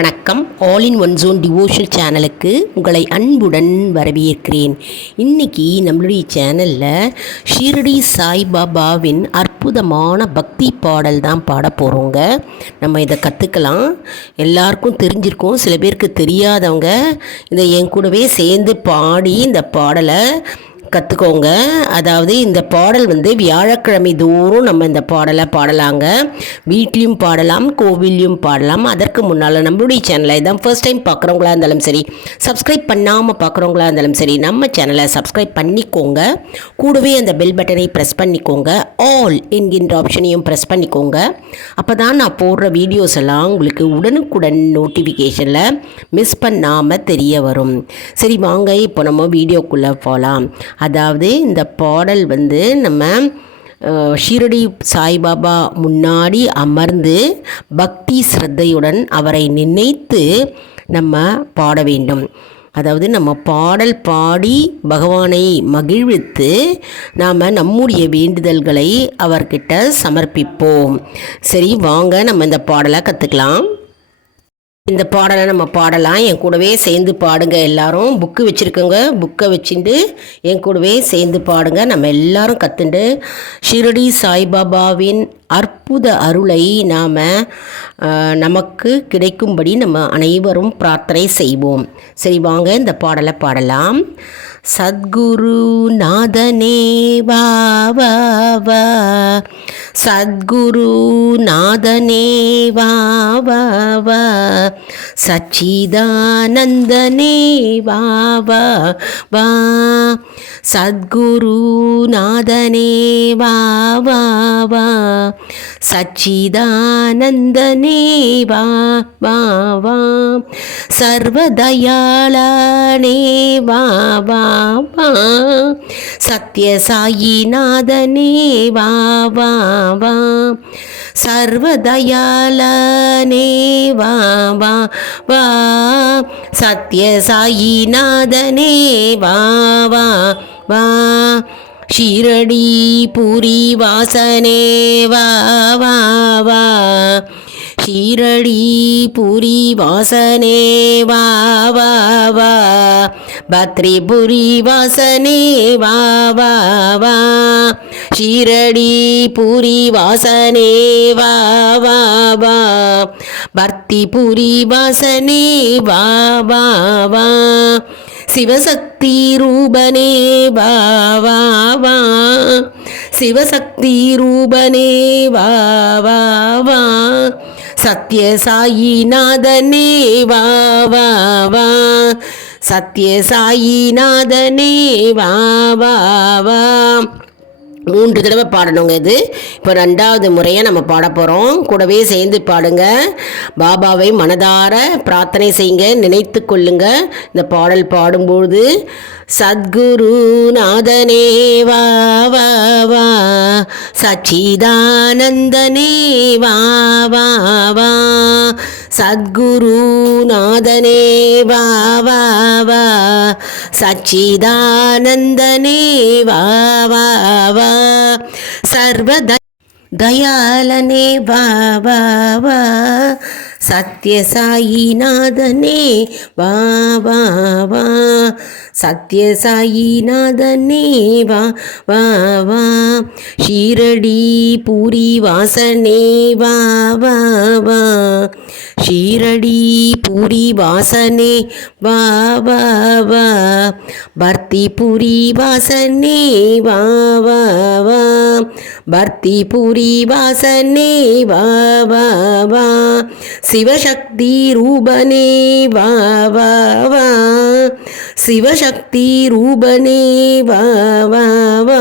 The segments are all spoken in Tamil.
வணக்கம். ஆல் இன் ஒன் ஜோன் டிவோஷனல் சேனலுக்கு உங்களை அன்புடன் வரவேற்கிறேன். இன்றைக்கி நம்மளுடைய சேனலில் ஷீரடி சாய்பாபாவின் அற்புதமான பக்தி பாடல் தான் பாட போகிறோங்க. நம்ம இதை கற்றுக்கலாம். எல்லாருக்கும் தெரிஞ்சிருக்கும், சில பேருக்கு தெரியாதவங்க இதை என் கூடவே சேர்ந்து பாடி இந்த பாடலை கற்றுக்கோங்க. அதாவது இந்த பாடல் வியாழக்கிழமை தோறும் நம்ம இந்த பாடலை பாடலாங்க. வீட்லேயும் பாடலாம், கோவில்லையும் பாடலாம். அதற்கு முன்னால் நம்மளுடைய சேனலை இதான் ஃபர்ஸ்ட் டைம் பார்க்குறவங்களா இருந்தாலும் சரி, சப்ஸ்கிரைப் பண்ணாமல் பார்க்குறவங்களா இருந்தாலும் சரி, நம்ம சேனலை சப்ஸ்கிரைப் பண்ணிக்கோங்க. கூடவே அந்த பெல் பட்டனை ப்ரெஸ் பண்ணிக்கோங்க. ஆல் என்கின்ற ஆப்ஷனையும் ப்ரெஸ் பண்ணிக்கோங்க. அப்போ தான் நான் போடுற வீடியோஸ் எல்லாம் உங்களுக்கு உடனுக்குடன் நோட்டிஃபிகேஷனில் மிஸ் பண்ணாமல் தெரிய வரும். சரி வாங்க, இப்போ நம்ம வீடியோக்குள்ளே போகலாம். அதாவது இந்த பாடல் நம்ம ஷீரடி சாய்பாபா முன்னாடி அமர்ந்து பக்தி ஸ்ரத்தையுடன் அவரை நினைத்து நம்ம பாட வேண்டும். அதாவது நம்ம பாடல் பாடி பகவானை மகிழ்வித்து நாம் நம்முடைய வேண்டுதல்களை அவர்கிட்ட சமர்ப்பிப்போம். சரி வாங்க, நம்ம இந்த பாடலை கற்றுக்கலாம். இந்த பாடலை நம்ம பாடலாம். என் கூடவே சேர்ந்து பாடுங்க. எல்லாரும் புக்கு வச்சுருக்கோங்க, புக்கை வச்சுட்டு என் கூடவே சேர்ந்து பாடுங்க. நம்ம எல்லாரும் கற்றுண்டு ஷீரடி சாய்பாபாவின் அற்புத அருளை நமக்கு கிடைக்கும்படி நம்ம அனைவரும் பிரார்த்தனை செய்வோம். சரி வாங்க, இந்த பாடலை பாடலாம். சத்குரு நாதனே வா வா வா, சத்குரு நாதனே வா வா வா, சச்சிதானந்தனே வா வா வா, சத்குரு நாதனே வா வா வா, சச்சிதானந்தனே வா வா வா, சர்வதயாளனே வா வா வா, சத்யசாயிநாதனே வா வா வா, சர்வதயாளனே வா வா வா, சத்யசாயிநாதனே வா வா வா, ஷீரடி பூரி வாசனே வா வா வா, ஷீரடி பூரி வாசனே வா வா வா, பத்ரிபுரி வாசனே வா வா வா, ஷீரடி பூரி வாசனே வா வா வா, பர்த்திபுரி வாசனே வா வா வா, சிவசக்தி ரூபனே வா வா வா, சிவசக்தி ரூபனே வா வா வா, சத்யசாயிநாதனே வா வா வா, சத்யசாயிநாதனே வா வா வா. 3 தடவை பாடணுங்க. இது இப்போ 2வது முறையாக நம்ம பாட போகிறோம். கூடவே சேர்ந்து பாடுங்க. பாபாவை மனதார பிரார்த்தனை செய்யுங்க, நினைத்து கொள்ளுங்க. இந்த பாடல் பாடும்போது சத்குரு நாதனே வா வா வா, சச்சிதானந்தனே வா வா வா, சத்குரு நாதனே வா வா வா, சச்சிதானந்தனே வா வா வா, சர்வதயாளனே வா வா வா, சத்யசாயிநாதனே வா வா வா, சத்யசாயிநாதனே வா வா வா, ஷீரடி பூரி வாசனே வா வா வா, ஷீரடி பூரி வாசனே வா வா வா, பர்த்திபுரி வாசனே வா வா வா, பர்த்திபுரி வாசனே வா வா வா, சிவசக்தி ரூபனே வா வா வா, சிவசக்தி ரூபனே வா வா வா,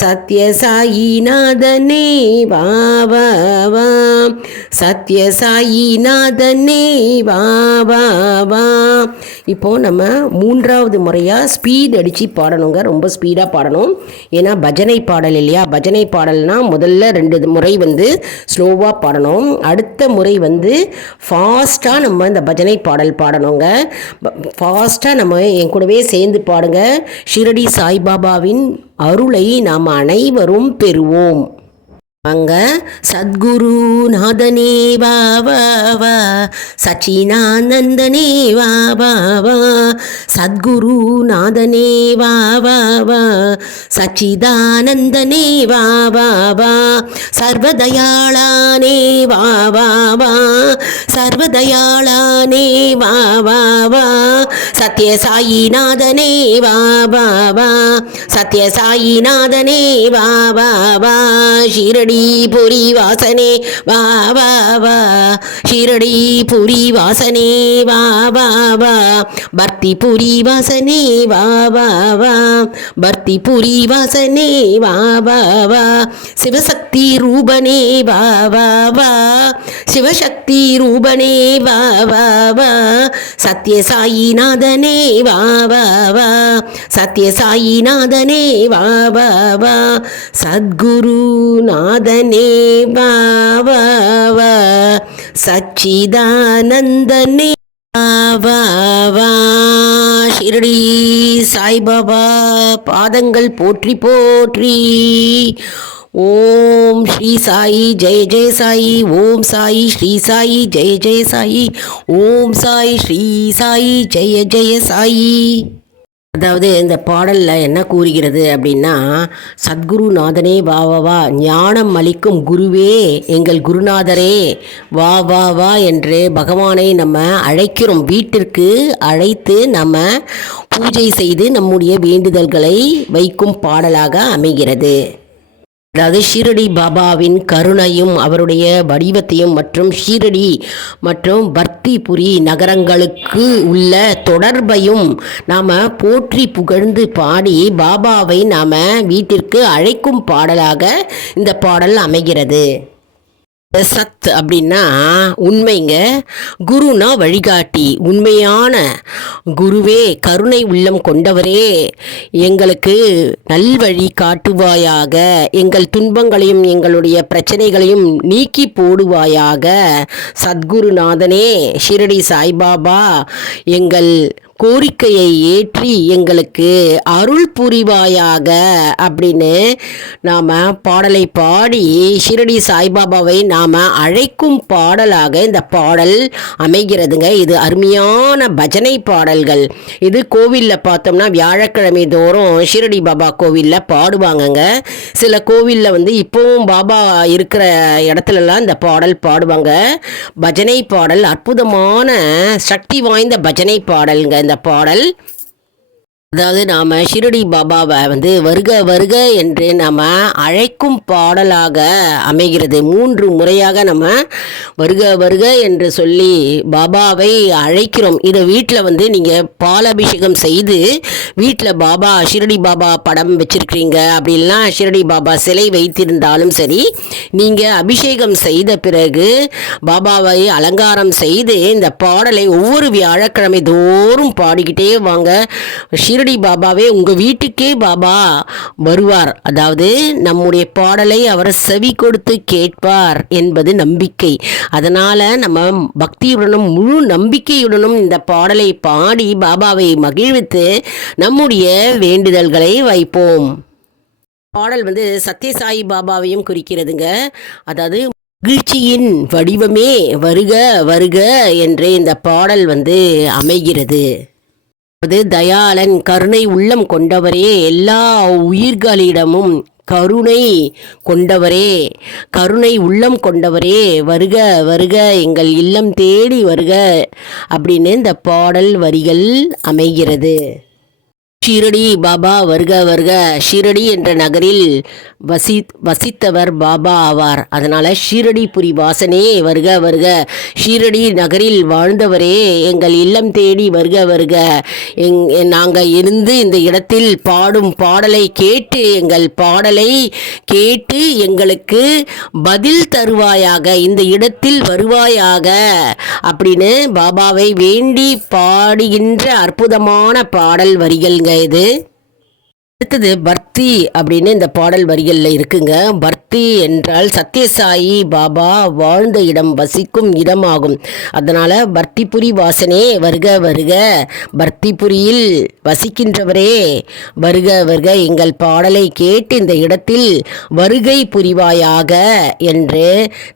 சத்யசாயிநாதனே வா வா வா, சத்யசாயிநாதனே வா வா வா. இப்போ நம்ம 3வது முறையாக ஸ்பீட் அடித்து பாடணுங்க. ரொம்ப ஸ்பீடாக பாடணும். ஏன்னா பஜனை பாடல் இல்லையா. பஜனை பாடல்னால் முதல்ல 2 முறை ஸ்லோவாக பாடணும். அடுத்த முறை ஃபாஸ்ட்டாக நம்ம இந்த பஜனை பாடல் பாடணுங்க. ஃபாஸ்ட்டாக நம்ம என் கூடவே சேர்ந்து பாடுங்க. ஷீரடி சாய்பாபாவின் அருளை நாம் அனைவரும் பெறுவோம். அங்க சத்குரு நாதனே வா வா வா, சச்சினானந்தனே வா வா வா, சத்குரு நாதனே வா வா வா, சச்சிதானந்தனே வா வா வா, சர்வதயாளானே வா வா வா, சர்வதயாளானே வா வா வா, சத்யசாயிநாதனே வா வா வா, சத்யசாயிநாதனே வா வா வா, ஷீரடி புரி வாசனே வா வா வா, ஷீரடி புரி வாசனே வா வா வா, பக்தி புரி வாசனே வா வா வா, பக்தி புரி வாசனே வா வா வா, சிவசக்தி ரூபனே வா வா வா, சிவசக்தி ரூபனே வா வா வா, சத்யசாயிநாதனே வா வா வா, சத்யசாயிநாதனே வா வா வா, சத்குரு நாதனே வா வா வா, சச்சிதானந்தனே வா வா வா. ஷிரடி சாய்பாபா பாதங்கள் போற்றி போற்றி. ஓம் ஸ்ரீ சாயி ஜெய ஜெய சாயி, ஓம் சாயி ஸ்ரீ சாயி ஜெய ஜெய சாயி, ஓம் சாயி ஸ்ரீ சாயி ஜெய ஜெய சாயி. அதாவது இந்த பாடலில் என்ன கூறுகிறது அப்படின்னா, சத்குரு நாதனே வா வா வா, ஞானம் அளிக்கும் குருவே எங்கள் குருநாதரே வா வா வா என்று பகவானை நம்ம அழைக்கிறோம். வீட்டிற்கு அழைத்து நம்ம பூஜை செய்து நம்முடைய வேண்டுதல்களை வைக்கும் பாடலாக அமைகிறது. அதாவது ஷீரடி பாபாவின் கருணையும் அவருடைய வடிவத்தையும் மற்றும் ஷீரடி மற்றும் பர்த்திபுரி நகரங்களுக்கு உள்ள தொடர்பையும் நாம் போற்றி புகழ்ந்து பாடி பாபாவை நாம் வீட்டிற்கு அழைக்கும் பாடலாக இந்த பாடல் அமைகிறது. சத் அப்படின்னா உண்மைங்க, குருனா வழிகாட்டி. உண்மையான குருவே, கருணை உள்ளம் கொண்டவரே, எங்களுக்கு நல்வழி காட்டுவாயாக, எங்கள் துன்பங்களையும் எங்களுடைய பிரச்சனைகளையும் நீக்கி போடுவாயாக. சத்குருநாதனே ஷிரடி சாய்பாபா எங்கள் கோரிக்கையை ஏற்றி எங்களுக்கு அருள் புரிவாயாக அப்படின்னு நாம் பாடலை பாடி ஷிரடி சாய்பாபாவை நாம் அழைக்கும் பாடலாக இந்த பாடல் அமைகிறதுங்க. இது அருமையான பஜனை பாடல்கள். இது கோவிலில் பார்த்தோம்னா வியாழக்கிழமை தோறும் ஷிரடி பாபா கோவிலில் பாடுவாங்கங்க. சில கோவிலில் இப்போவும் பாபா இருக்கிற இடத்துலலாம் இந்த பாடல் பாடுவாங்க. பஜனை பாடல் அற்புதமான சக்தி வாய்ந்த பஜனை பாடல்ங்க இந்த பாடல். அதாவது நாம் ஷிரடி பாபாவை வருக வருக என்று நம்ம அழைக்கும் பாடலாக அமைகிறது. 3 முறையாக நம்ம வருக வருக என்று சொல்லி பாபாவை அழைக்கிறோம். இதை வீட்டில் நீங்கள் பாலாபிஷேகம் செய்து வீட்டில் பாபா ஷிரடி பாபா படம் வச்சுருக்கிறீங்க அப்படின்லாம் ஷிரடி பாபா சிலை வைத்திருந்தாலும் சரி, நீங்கள் அபிஷேகம் செய்த பிறகு பாபாவை அலங்காரம் செய்து இந்த பாடலை ஒவ்வொரு வியாழக்கிழமை தோறும் பாடிக்கிட்டே வாங்க. ஷிரடி பாபாவே உங்கள் வீட்டுக்கே பாபா வருவார். அதாவது நம்முடைய பாடலை அவர் செவி கொடுத்து கேட்பார் என்பது நம்பிக்கை. அதனால் நம்ம பக்தியுடனும் முழு நம்பிக்கையுடனும் இந்த பாடலை பாடி பாபாவை மகிழ்வித்து நம்முடைய வேண்டுதல்களை வைப்போம். பாடல் சத்யசாயி பாபாவையும் குறிக்கிறதுங்க. அதாவது மகிழ்ச்சியின் வடிவமே வருக வருக என்று இந்த பாடல் அமைகிறது. அது தயாளன், கருணை உள்ளம் கொண்டவரே, எல்லா உயிர்களிடமும் கருணை கொண்டவரே, கருணை உள்ளம் கொண்டவரே, வருக வருக எங்கள் இல்லம் தேடி வருக அப்படின்னு இந்த பாடல் வரிகள் அமைகிறது. ஷீரடி பாபா வருக வருக. ஷீரடி என்ற நகரில் வசித்தவர் பாபா ஆவார். அதனால் ஷீரடிபுரி வாசனே வருக வருக. ஷீரடி நகரில் வாழ்ந்தவரே எங்கள் இல்லம் தேடி வருக வருக. நாங்கள் இருந்து இந்த இடத்தில் பாடும் பாடலை கேட்டு எங்கள் பாடலை கேட்டு எங்களுக்கு பதில் தருவாயாக, இந்த இடத்தில் வருவாயாக அப்படின்னு பாபாவை வேண்டி பாடுகின்ற அற்புதமான பாடல் வரிகள்ங்க இது. அடுத்தது பர்த்தி அப்படின்னு இந்த பாடல் வரிகளில் இருக்குங்க. பர்த்தி என்றால் சத்யசாயி பாபா வாழ்ந்த இடம், வசிக்கும் இடமாகும். அதனால் பர்த்திபுரி வாசனே வருக வருக, பர்த்திபுரியில் வசிக்கின்றவரே வருக வருக, எங்கள் பாடலை கேட்டு இந்த இடத்தில் வருகை புரிவாயாக என்று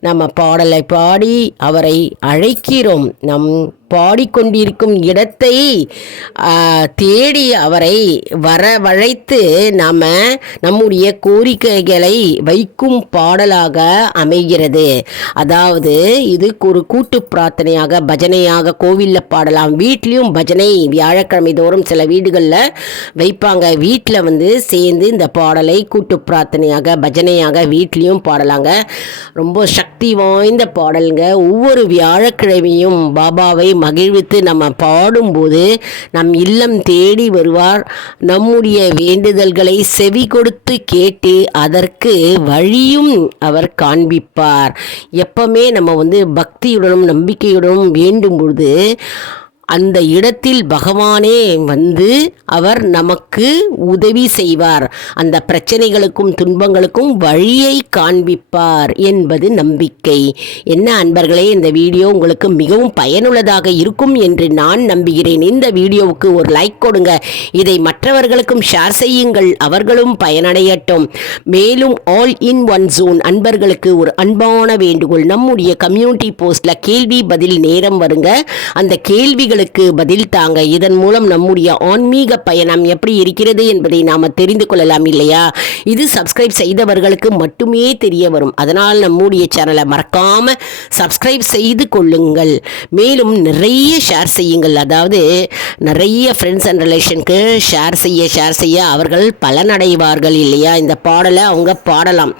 நம்ம பாடலை பாடி அவரை அழைக்கிறோம். நம் பாடிக்கொண்டிருக்கும் இடத்தை தேடி அவரை வரவழைத்து நாம் நம்முடைய கோரிக்கைகளை வைக்கும் பாடலாக அமைகிறது. அதாவது இது ஒரு கூட்டு பிரார்த்தனையாக, பஜனையாக கோவிலில் பாடலாம். வீட்லேயும் பஜனை வியாழக்கிழமை தோறும் சில வீடுகளில் வைப்பாங்க. வீட்டில் சேர்ந்து இந்த பாடலை கூட்டு பிரார்த்தனையாக, பஜனையாக வீட்லேயும் பாடலாங்க. ரொம்ப சக்தி வாய்ந்த பாடலுங்க. ஒவ்வொரு வியாழக்கிழமையும் பாபாவை மகிழ்வித்து நம்ம பாடும்போது நம் இல்லம் தேடி வருவார். நம்முடைய வேண்டுதல்களை செவி கொடுத்து கேட்டு அதற்கு வழியும் அவர் காண்பிப்பார். எப்பவுமே நம்ம பக்தியுடனும் நம்பிக்கையுடனும் வேண்டும் பொழுது அந்த இடத்தில் பகவானே அவர் நமக்கு உதவி செய்வார். அந்த பிரச்சனைகளுக்கும் துன்பங்களுக்கும் வழியை காண்பிப்பார் என்பது நம்பிக்கை. என்ன அன்பர்களே, இந்த வீடியோ உங்களுக்கு மிகவும் பயனுள்ளதாக இருக்கும் என்று நான் நம்புகிறேன். இந்த வீடியோவுக்கு ஒரு லைக் கொடுங்க. இதை மற்றவர்களுக்கும் ஷேர் செய்யுங்கள், அவர்களும் பயனடையட்டும். மேலும் ஆல் இன் ஒன் ஜோன் அன்பர்களுக்கு ஒரு அன்பான வேண்டுகோள். நம்முடைய கம்யூனிட்டி போஸ்ட்ல கேள்வி பதில் நேரம் வருங்க. அந்த கேள்விகள் பதில் தாங்க. இதன் மூலம் நம்முடைய ஆன்மீக பயணம் எப்படி இருக்கிறது என்பதை நாம தெரிந்து கொள்ளலாம் இல்லையா? இது சப்ஸ்கிரைப் செய்தவர்களுக்கு மட்டுமே தெரிய வரும். அதனால் நம்முடைய சேனலை மறக்காம சப்ஸ்கிரைப் செய்து கொள்ளுங்கள். மேலும் நிறைய ஷேர் செய்யுங்கள். அதாவது நிறைய ஃப்ரெண்ட்ஸ் அண்ட் ரிலேஷனுக்கு ஷேர் செய்ய அவர்கள் பலனடைவார்கள் இல்லையா? இந்த பாடலை அவங்க பாடலாம்.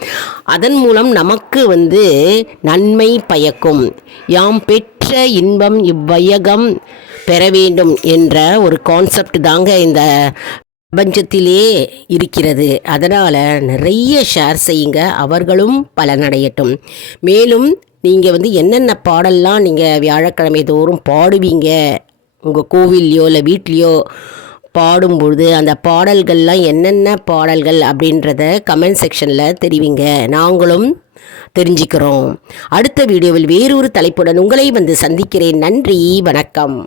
அதன் மூலம் நமக்கு நன்மை பயக்கும். யாம் பெற்ற இன்பம் இவ்வையகம் பெற வேண்டும் என்ற ஒரு கான்செப்ட் தாங்க இந்த பிரபஞ்சத்திலே இருக்கிறது. அதனால் நிறைய ஷேர் செய்யுங்க, அவர்களும் பலனடையட்டும். மேலும் நீங்கள் என்னென்ன பாடல்லாம் நீங்கள் வியாழக்கிழமை தோறும் பாடுவீங்க, உங்கள் கோவில்லையோ இல்லை வீட்லேயோ பாடும்பொழுது அந்த பாடல்கள்லாம் என்னென்ன பாடல்கள் அப்படின்றத கமெண்ட் செக்ஷனில் தெரிவிங்க. நாங்களும் தெரிஞ்சுக்கிறோம். அடுத்த வீடியோவில் வேறொரு தலைப்புடன் உங்களை சந்திக்கிறேன். நன்றி, வணக்கம்.